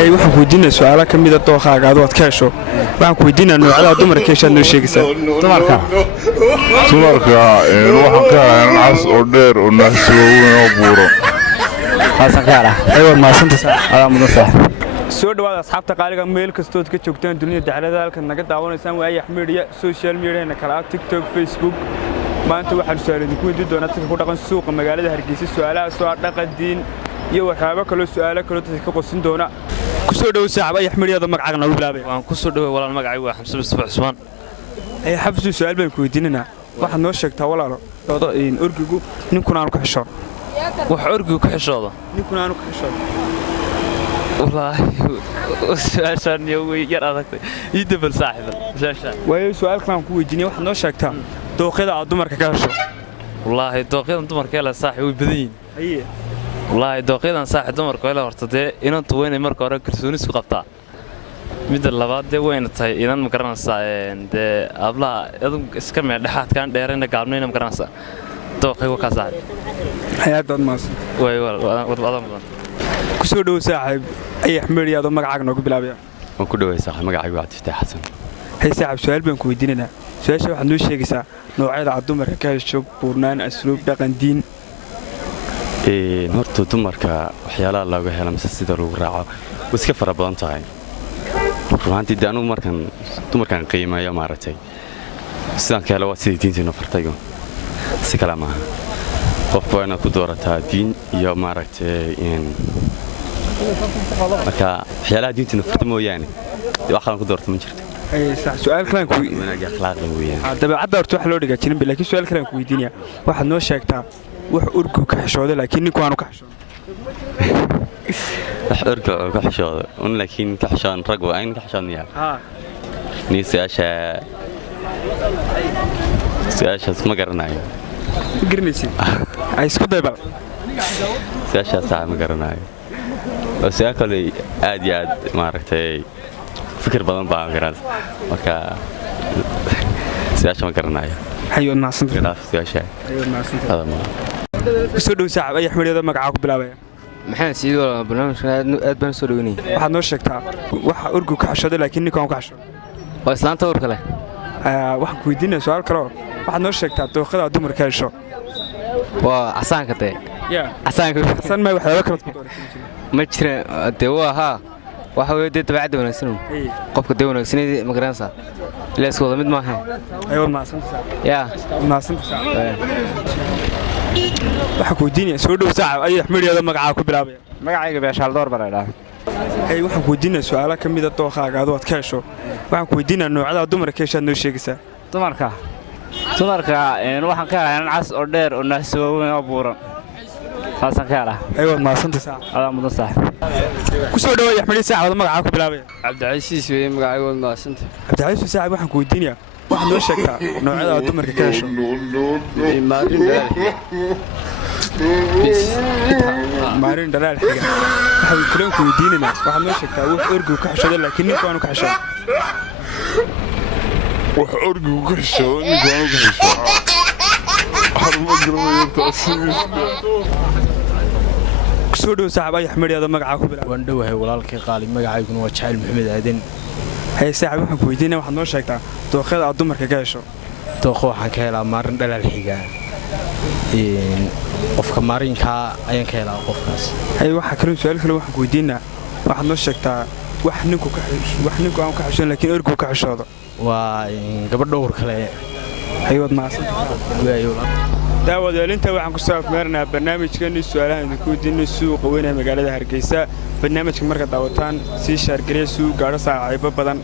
ay waxaan ku weydiinaa su'aalo ka mid ah dookhaaga aad ka hesho waxaan ku weydiinaa noocyada dumarka ka heshaad noo sheegaysaa dumarka waxaan ka helaa cas oo dheer oo naxsooweyn oo buuro haasan ka helaa aywaad mahadsantahay adaa mudan saaxiib soo dhawaada asxaabta qaaliga meel kastood ka joogtaan dunida dacalada halkan naga daawanaysaan waa Ayax Media social media kala TikTok Facebook maanta waxaan su'aalo idinku weydiin doonaa dadka ku dhaqan suuqa magaalada Hargeysa su'aalaha soo dhaqan diin iyo waxyaabo kale su'aalo kale dadka ka qosin doona ku soo dhaw saaxiib Ayax Media magacaaga nagu bilaabay waan ku soo dhawaay walaal magacaygu waa Xamse Mustafa Cusmaan ay xabsu su'aal baan ku weydiinana waxaad noo sheegtaa walaalo in orgigu ninkuna aanu ka xishoon wax orgigu ka xishoodo ninkuna aanu ka xishoon wallaahi su'aashan way yar adagtay ii dabal saaxiib su'aashan way su'aal kale aan ku weydiinay waxaad noo sheegtaa dooqyada aad dumarka ka hesho wallaahi dooqyadan dumarka la saaxiib way badan yihiin haye wallaahi dooqyadan saaxiib dumarka la horta dee inantu weynay marka hore kalsooni isku qabtaa midda labaad dee weyna tahay inan ma garanaysaa dee ablaha adun iska meel dhexaadkaan dheerayna gaabnayna ma garanaysaa dooqaygu ka saaxiib hayaadaad maasan way wada mudan ku soo dhaw saaxiib Ayax Media adoo magacaaga noogu bilaabaya waan ku dhawaay saaxiib magacaygu waa Cabdi Xasan hay saaxiib su'aal baan ku weydiinana su'aasha waxaad noo sheegaysaa noocyada aad dumarka ka hesho buurnaan asluub dhaqan diin horta dumarka waxyaalaha looga helo mise sida lagu raaco way iska fara badan tahay ruuxaantii dee anugu dumarkan qiimeeyo maaragtay sidaan ka helo waa sidii diintiinu fartaygu si kale maaha qofku waa inaad ku doorataa diin iyo maaragtay marka waxyaalaha diintiinu farta mooyaane dee wax kalan ku doorta ma jirto su'aal kale aan ku wanaag akhlaaqda weeyaan dabeecadda horta wax loo dhigaa jirin laakiin su'aal kale aan ku weydiinaya waxaad noo sheegtaa wax urgu ka xishooday laakiin ninku aanu ka xishoon wax urga oo ka xishooda laakiin ka xishoon rag waa in ka xishoonaya ni su'aashaas ma garanayo garanaysid ay isku daybal su'aashaas ma garanayo oo su'aal kale aad iyo aad maaragtay fikir badan baan garanaysa marka su'aasha ma garanayo hayo naasanta su'aasha hayo naasanta ku soo dhaw saaxiib Ayax Media magacaaga ku bilaabaya maxaan sii wada barnaamijkan aad baan soo dhaweynay waxaad noo sheegtaa waxa urgu ka xishooday laakiin ninku aanu ka xishoon waa islaanta urka leh waxaan ku weydiinaa su'aal kale waxaad noo sheegtaa dooqyada aad dumarka ka hesho waa casaanka dee casaanka san ma waxyaabo kale ku dooratay ma jira dee waa haa waxa weeye dee dabeecadda wanaagsan qofka dee wanaagsan ma garanaysaa ilaa isku wada mid maaha ayuu naasanta yaa naasanta waxaan ku weydiinaa soo dhaw saaxiib Ayax Media magacaaga ku bilaabaya magacayga beeshaal door baa la dhahaa ay waxaan ku weydiinaa su'aalo ka mid ah dookhaaga aad ka hesho waxaan ku weydiinaa noocyada dumarka ka heshaad noo sheegaysaa dumarka waxaan ka helaa inan cas oo dheer oo naxsooweyn oo buuran haasan ka helaa aywaad mahadsantahay adaa mudan saaxiib ku soo dhawaay Ayax Media saaxiib magacaaga ku bilaabaya cabdicasiis weeye magacaygu waa mahadsantahay cabdicasiis saaxiib waxaan ku weydiinaa waxaad noo sheegtaa noocyada aad dumarka ka hesho maarin dhalaal xiga waxaan kaloon ku weydiinaynaa waxaad noo sheegtaa wax orgigu ka xishooday laakiin ninku aanu ka xishoon wax orgigu ka xishoodo ninku aanu ka xishoodo harma garanayo taasi ku soo dhaw saaxiib Ayax Media magacaaga ku bilaabaya waan dhawahay walaalkay qaali magacayguna waa Jacayl Maxamed Aadan hay saaxiib waxaan ku weydiinaa waxaad noo sheegtaa dooqyada aad dumarka ka hesho dooq waxaan ka helaa maarin dhalaal xiga qofka maarinka ayaan ka helaa qofkaas hay waxa kale su'aal kale waxaan ku weydiinaa waxaad noo sheegtaa wax ninku aan ka xishoon laakiin orgigu ka xishoodo waa gabadh dhowr kale aywaad mahadsantahay daawadaalinta waxaan ku soo afmeernaa barnaamijkeennii su'aalaha idinku weydiinay suuqa weyn ee magaalada Hargeysa barnaamijka marka daawataan sii shaar geliya suuq gaadho saaxiibo badan